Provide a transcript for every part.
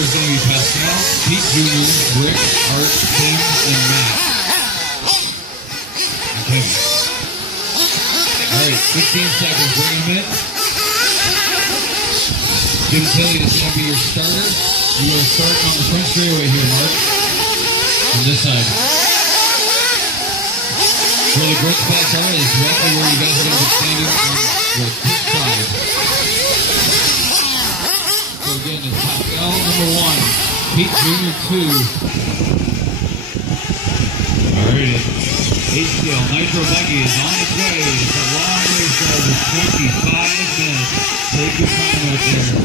is going to be Pascal, Pete Jr, Rick, Art, Tim, and Matt. Okay. Alright, 15 seconds, bring him in. Jim Kelly is going to be your starter. You will start on the front straightaway here, Mark. On this side. Where the growth spots are is roughly where you guys are going to be standing on your quick side. So again, it's Pascal number 1, Pete Jr. 2. Alright, HCL Nitro Buggy is on its way. It's a long race over 25 minutes. Take your time out there.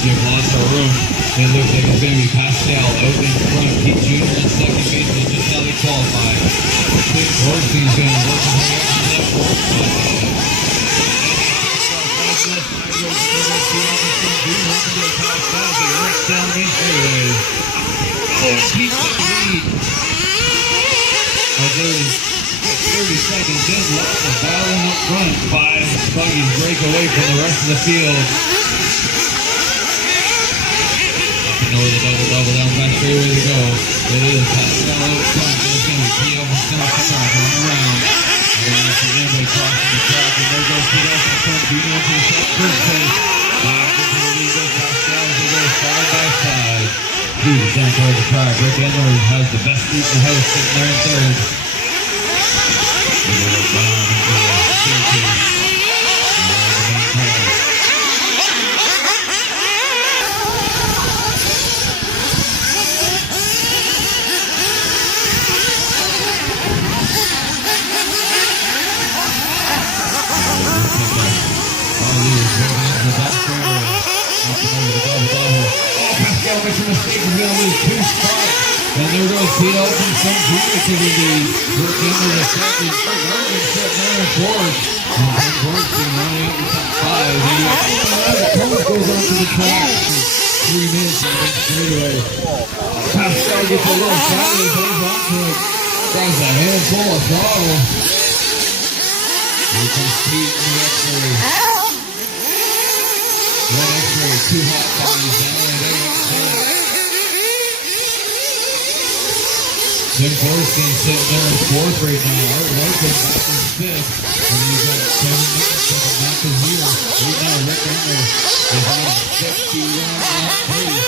Give lots of room. It looks like it's going to be Pascal out in front. Pete Jr. in second base. That's just how they qualify. Quick Horsey is going to work his way up to that fourth spot. Down the fairway. Oh, Pete with the lead. 30 seconds in, lots of battling up front. 5 buggies break away from the rest of the field. Up and over the double down back straightaway to go. It is Pascal out front. It's going to be Pete Elphinstone running around. And then after anybody crossing the track, and there goes Pete Elphinstone. Jr. into the first place. Back into the lead goes Pascal as they go side by side. Dude, down toward the track. Rick Endler has the best seat in the house sitting there in third. Pascal makes a mistake. He's going to lose 2 spots. And there goes Pete Elphinstone Jr. to the lead. Rick Endler the second. Logan sitting there in fourth. And Tim Gorski running up the top 5. The coach goes onto the track for 3 minutes on the straightaway. Pascal gets a little fatty, goes onto it. Grabs a handful of throttle. Here comes Pete in the X-ray. 1 X-ray, 2 hot bodies down and there. Tim Gorski sitting there in 4th right now. Art Logan back in 5th. And then you got Kevin Nicholson back in here. Right now, Rick Endler is on 61 lap pace.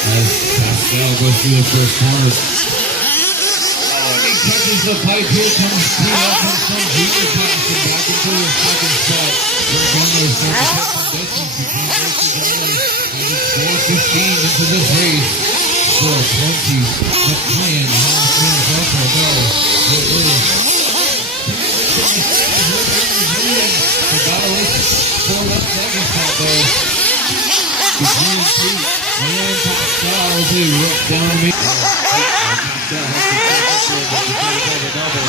As Pascal goes through the first corner. He touches the pipe. Here comes Pete Elphinstone Jr. passing back into his second spot. Rick Endler is starting to take some distance between Gorski and it's 4:15 into this race. For a 20-minute half-minute retro battle. It is. The battle is 4 left seconds out there. Between Pete and Pascal as they rip down me. Pascal has to take up here to get a double.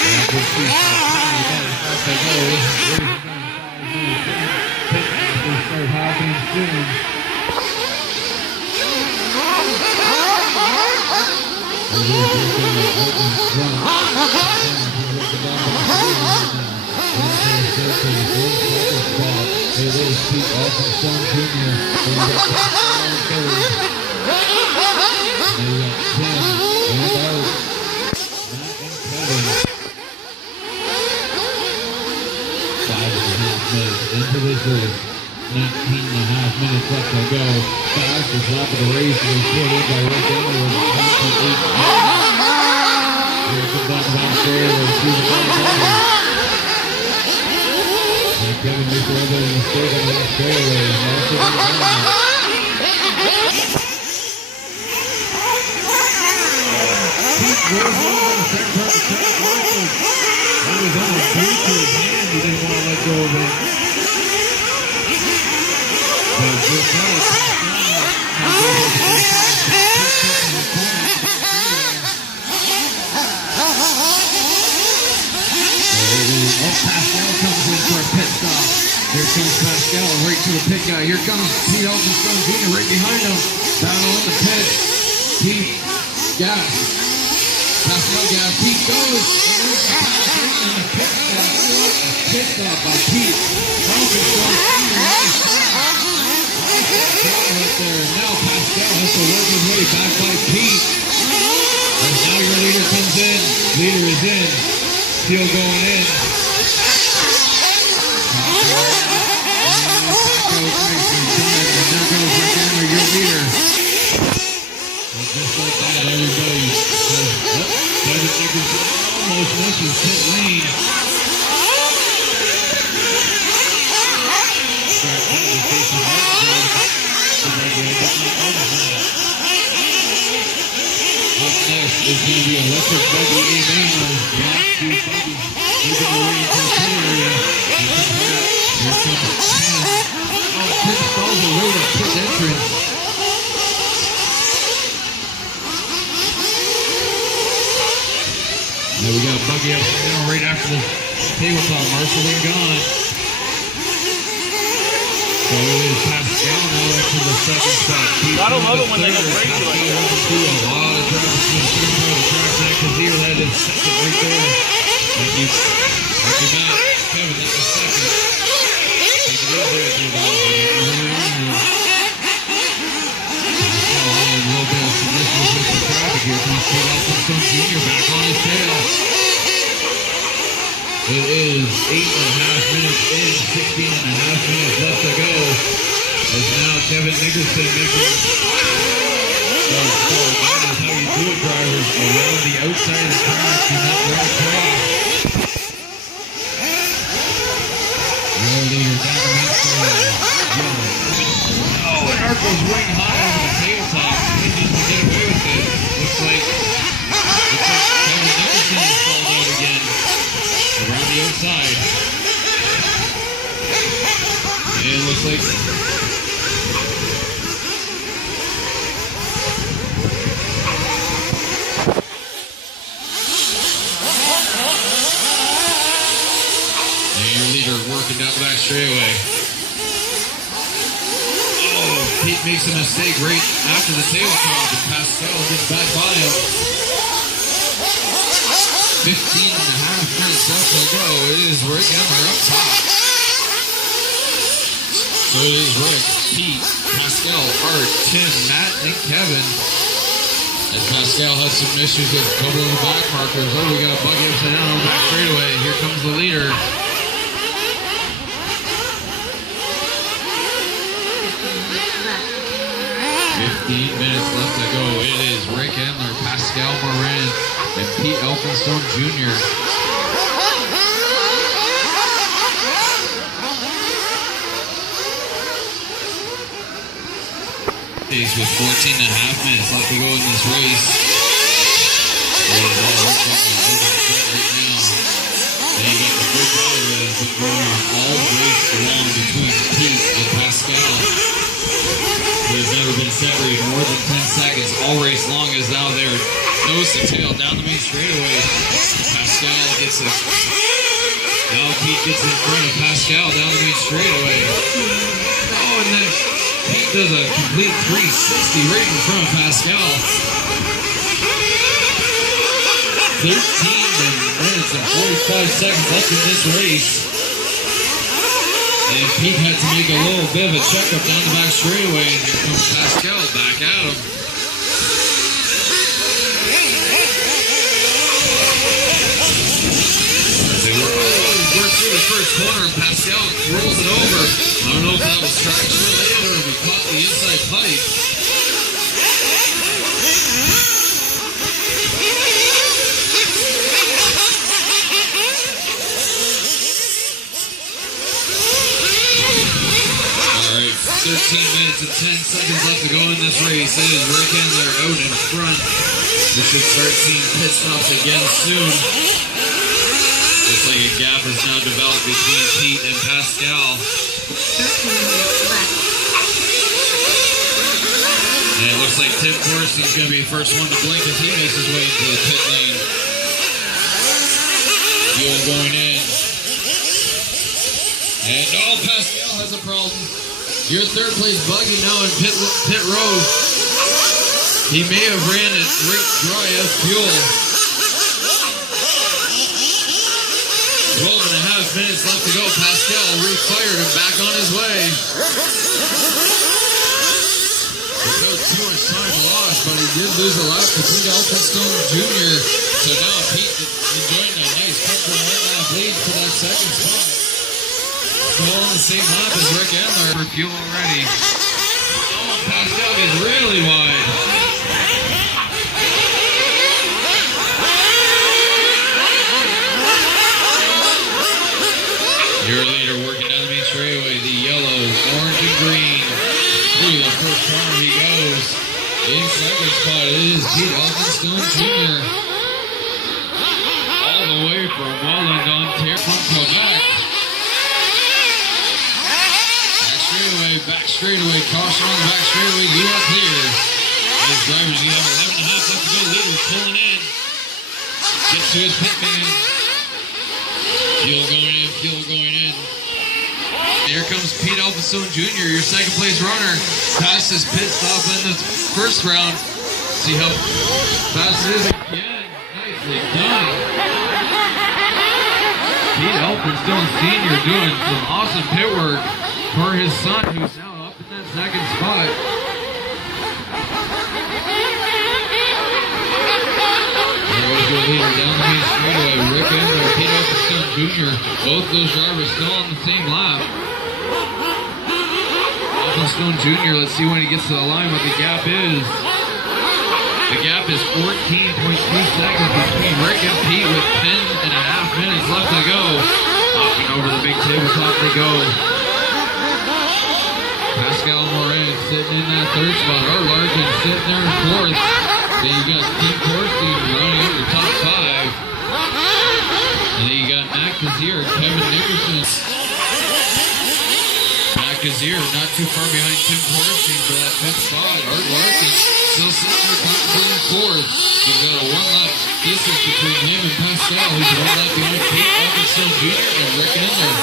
And we'll see how they go. Start happening soon. It is Pete Elphinstone Jr. And we got Tim and Art. Matt and Kevin. 5.5 minutes into this race. 19.5 minutes left to go. Fastest lap of the race was put in by Rick Endler with 28. Here comes down the back straightaway through the back. And Kevin makes another mistake on the back straightaway. Most of it down. Pete rolls over the second part of the track. That was on his boot to his hand. He didn't want to let go of it. Pascal comes in for a pit stop. Here comes Pascal right to the pit guy. Here comes Pete Elphinstone Jr. right behind him. Battle in the pit. Pete gas. Pascal gas. Pete goes. a pit stop. Pit stop by Pete. Elphinstone right there. Now Pascal has to work his way back by Pete. And now your leader comes in. Leader is in. Still going in. Your leader. And just like that, everybody says, Kevin Nickerson almost misses pit lane. Up next is going to be Electric Buggy A-Main on his black two buggies. He's going to wait until the pit area. Here comes Ken. Oh, Pit stalls away to pit entrance. Now we got Buggy up now right after the tabletop. Marshall and gone. So it is Pascal now into the second spot. I don't love it when they go crazy like that. A lot of traffic from the third part of the track. That Kazir led is second right there. Thank you. Thank you, Matt. Kevin, that's the second. Take it easy with you, guys. A little bit of submission with the traffic here. Comes Pete Elphinstone Jr. back on his tail. It is 8.5 minutes in, 16.5 minutes left to go. As now Kevin Nickerson making that is how you do it, drivers. Around the outside of the track, do not run across. Your leader down the inside. Oh, and Arc goes wing high over the tabletop. He needs to get away with it. Looks like Kevin Nickerson has fallen out again. Around the outside. And it looks like and your leader working down the back straightaway. Oh, Pete makes a mistake right after the tabletop and Pascal gets back by him. 15.5 minutes left to go. It is Rick Emmer up top. So it is Rick, Pete, Pascal, Art, Tim, Matt, and Kevin. As Pascal has some issues with a couple of the back markers. Oh, we got a Buggy upside down on the back straightaway. Here comes the leader. 15 minutes left to go. It is Rick Endler, Pascal Morin, and Pete Elphinstone Jr. With 14.5 minutes left to go in this race. It is all worked up right now. And you got the good battle that has been going on all race long between Pete and Pascal. It has never been separated more than 10 seconds. All race long is now there. Nose to tail down the main straightaway. Pascal gets it. Now Pete gets in front of Pascal down the main straightaway. Oh, and then Pete does a complete 360 right in front of Pascal. 13 minutes and 45 seconds left in this race. And Pete had to make a little bit of a checkup down the back straightaway. And here comes Pascal back at him. They work through the first corner and Pascal rolls it over. I don't know if that was traction related or if he caught the inside pipe. Alright, 13 minutes and 10 seconds left to go in this race. It is Rick Endler out in front. We should start seeing pit stops again soon. Looks like a gap has now developed between Pete and Pascal. 13 minutes left. And it looks like Tim Corsi's going to be the first one to blink as he makes his way into the pit lane. Fuel going in. And Pascal has a problem. Your third place Buggy now in pit road. He may have ran it right dry as fuel. minutes left to go. Pascal refired and back on his way. No too much time lost, but he did lose a lap to Pete Elphinstone Jr. So now Pete enjoying a nice comfortable 1.5 lead for that second spot. Still on the same lap as Rick Endler for fuel already. Oh, Pascal gets really wide. Your leader working down the main straightaway, the yellow, orange, and green. Through the first corner he goes. In second spot is Pete Elphinstone Jr. All the way from Welland, Ontario, from Quebec. Back straightaway, caution on the back straightaway, you are clear. These drivers, you have 11.5 left to go. Leader pulling in. Gets to his pit man. Fuel going in. Here comes Pete Elphinstone Jr., your second place runner. Passed his pit stop in the first round. See how fast it is again. Nicely done. Pete Elphinstone Sr. doing some awesome pit work for his son, who's now up in that second spot. There goes your leader down the main straightaway. Rick Endler, Pete Elphinstone Jr. Both those drivers still on the same lap. Elphinstone Jr., let's see when he gets to the line what the gap is. The gap is 14.2 seconds between Rick and Pete with 10.5 minutes left to go. Hopping over the big tabletop they go. Pascal Morin sitting in that third spot. Art Larkin sitting there in fourth. Then you got Tim Corstein running up the top 5. And then you got Matt Kazir, Kevin Nickerson. Matt Kazir not too far behind Tim Corstein for that 5th spot. Art Larkin still sitting there comfortably in fourth. You've got a 1-lap distance between him and Pascal, who's 1 lap behind Pete Elphinstone Jr. and Rick Endler.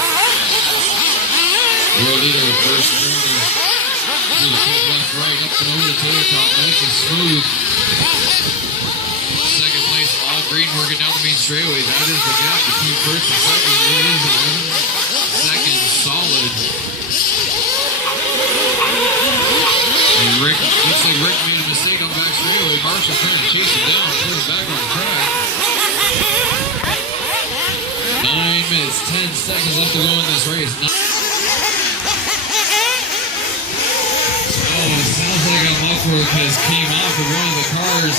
World leader of first corner. Through the pit left, right, up and over the tabletop. Nice and smooth. Second place, all green working down the main straightaway. That is the gap between first and second. It is 11 seconds solid. And Rick, looks like Rick made a mistake on the back straightaway. Marshall trying to chase him down and put him back on track. 9 minutes, 10 seconds left to go in this race. Oh, it sounds like a muffler has came off of one of the cars.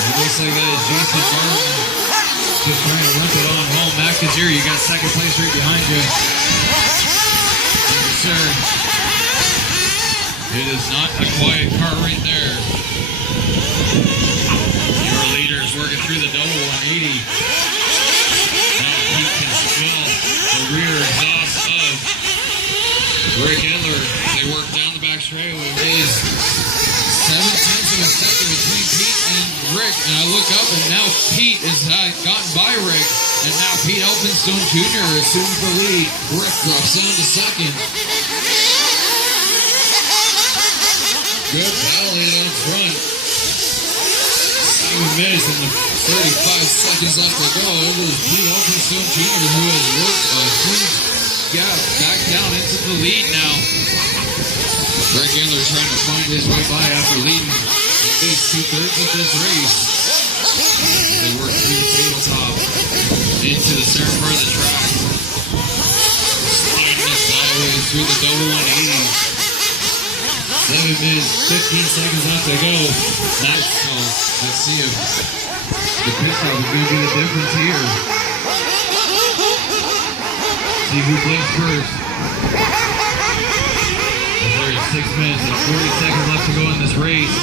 It looks like that is Jason Martin just trying to limp it on home. Matt Kazir, you got second place right behind you. Thank you, sir. It is not a quiet car right there. Your leader is working through the double 180. Now Pete can smell the rear exhaust of Rick Endler. They work down the back straightaway. It is 7/10 of a second between Pete and Rick. And I look up and now Pete has gotten by Rick. And now Pete Elphinstone Jr. assumes the lead. Rick drops down to second. Good battle in front. 7 minutes and 35 seconds left to go. It was Pete Elphinstone Jr. who has worked a huge gap back down into the lead now. Rick Endler trying to find his way by after leading at least 2/3 of this race. They work through the tabletop into the center part of the track. Sliding it sideways through the double 180. 7 minutes, 15 seconds left to go. Nice. So let's see if the pit stop is going to be the difference here. See who blinks first. There's 6 minutes and 40 seconds left to go in this race.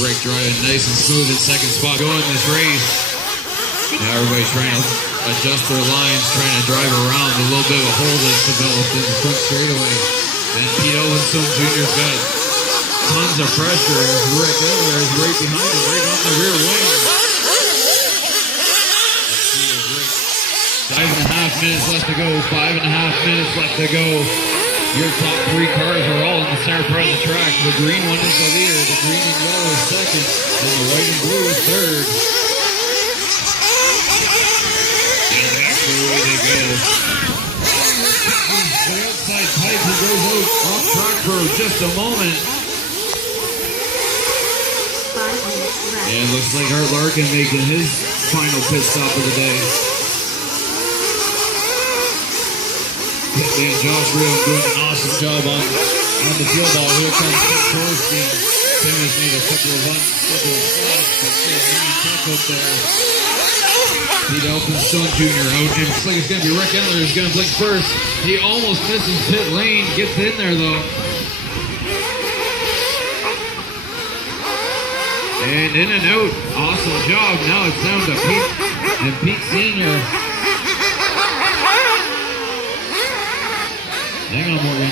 Rick driving nice and smooth in second spot. Go in this race. Now everybody's trying to adjust their lines, trying to drive around a little bit of a hole that's developed in the front straightaway. And Pete Elphinstone Jr.'s got tons of pressure as Rick Endler is right behind him, right on the rear wing. Let's see if Rick. 5.5 minutes left to go. 5.5 minutes left to go. Your top three cars are all in the center part of the track. The green one is the leader, the green and yellow is second, and the white and blue is third. And that's the way they go. The outside pipe and goes out off track for just a moment. 5 minutes left. And it looks like Art Larkin making his final pit stop of the day. And Josh Real doing an awesome job on the field ball. Here comes Tim Torstein. Tim has made a couple of slides, but still hanging tough up there. Pete Elphinstone Jr. out. And it looks like it's going to be Rick Endler who's going to blink first. He almost misses pit lane. Gets in there though. And in and out. Awesome job. Now it's down to Pete and Pete Sr. Hang on, Morgan.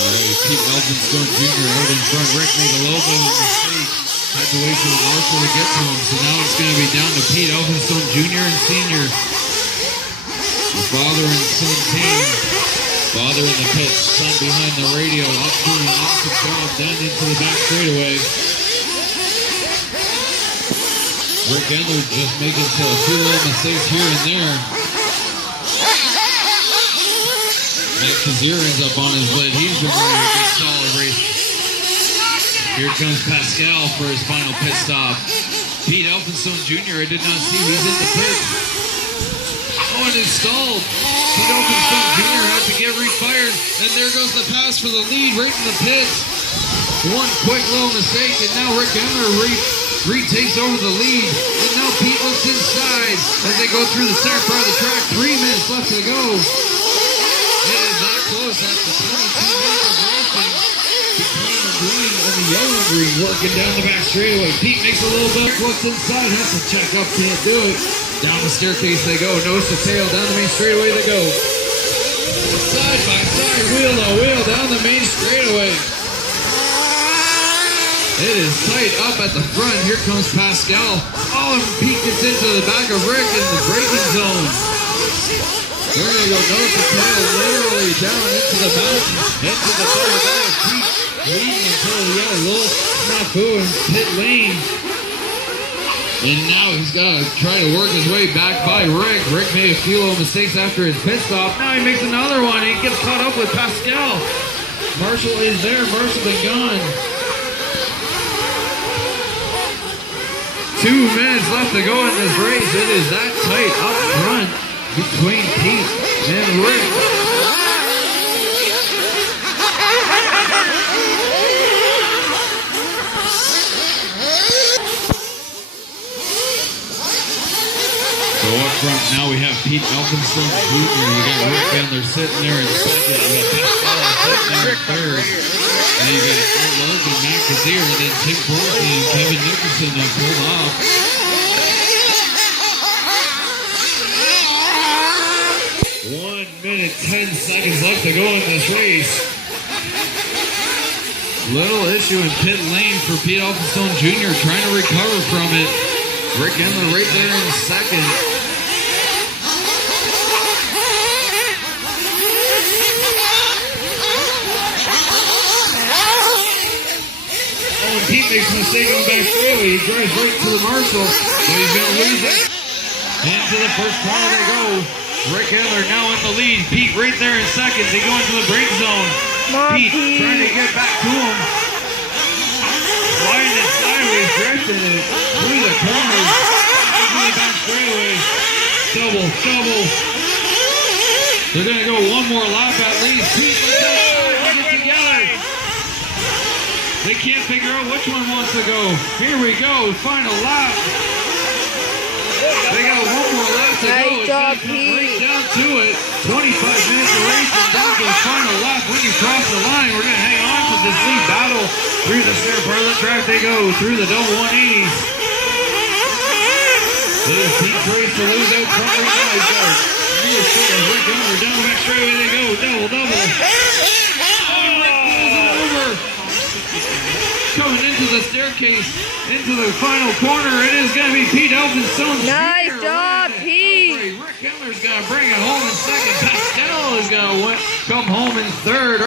Alright, Pete Elphinstone Jr. out in front. Rick made a little bit of a mistake. Had to wait for the marshal to get to him. So now it's going to be down to Pete Elphinstone Jr. and Sr. The father and son team. Father in the pit, son behind the radio. Up doing an awesome job down into the back straightaway. Rick Endler just making a few little mistakes here and there. Max Kaziran's up on his lid. He's been running a good solid race. Here comes Pascal for his final pit stop. Pete Elphinstone Jr. I did not see. He's in the pit. Oh, and it's stalled. Pete Elphinstone Jr. had to get refired. And there goes the pass for the lead right in the pits. One quick little mistake, and now Rick Endler retakes over the lead, and now Pete looks inside as they go through the center part of the track. 3 minutes left to go. It is that close after 22 minutes of racing between the green and the yellow and green, working down the back straightaway. Pete makes a little bit, looks inside, has to check up, can't do it. Down the staircase they go, nose to tail, down the main straightaway they go. Side by side, wheel to wheel, down the main straightaway. It is tight up at the front. Here comes Pascal. Oh, and Pete gets into the back of Rick in the braking zone. They're going to go nose to tail, literally down into the mountain, into the double down. Pete leading until he got a little snafu in pit lane. And now he's got to try to work his way back by Rick. Rick made a few little mistakes after his pit stop. Now he makes another one. He gets caught up with Pascal. Marshall is there. Marshall been gone. 2 minutes left to go in this race. It is that tight up front between Pete and Rick. So up front now we have Pete Elphinstone Jr. You got Rick Endler sitting there in second. You got Pascal sitting there in third. And you got Art Larkin, Matt Kazir, and then Tim Corsi and Kevin Nicholson that pulled off. 1 minute, 10 seconds left to go in this race. Little issue in pit lane for Pete Elphinstone Jr. trying to recover from it. Rick Endler right there in second. Pete makes a mistake on back straightaway. He drives right to the marshal, but he's going to lose it. Into the first corner they go. Rick Endler now in the lead. Pete right there in second. They go into the brake zone. Pete trying to get back to him. Sliding it sideways, drifting it through the corners. Into the back straightaway. Double. They're going to go one more lap at least. Pete, let's get together. They can't figure out which one wants to go. Here we go, final lap. They got one more lap to go. It's going to come right down to it. 25 minutes of racing down to the final lap. When you cross the line, we're going to hang on to this lead battle. Through the center part of the track they go. Through the double 180s. It is Pete's race to lose out front right now. He's got Rick Endler down the back straightaway they go. Double. Coming into the staircase, into the final corner, it is going to be Pete Elphinstone Jr. Nice job, Pete. Rick Endler is going to bring it home in second. Costello is going to come home in third.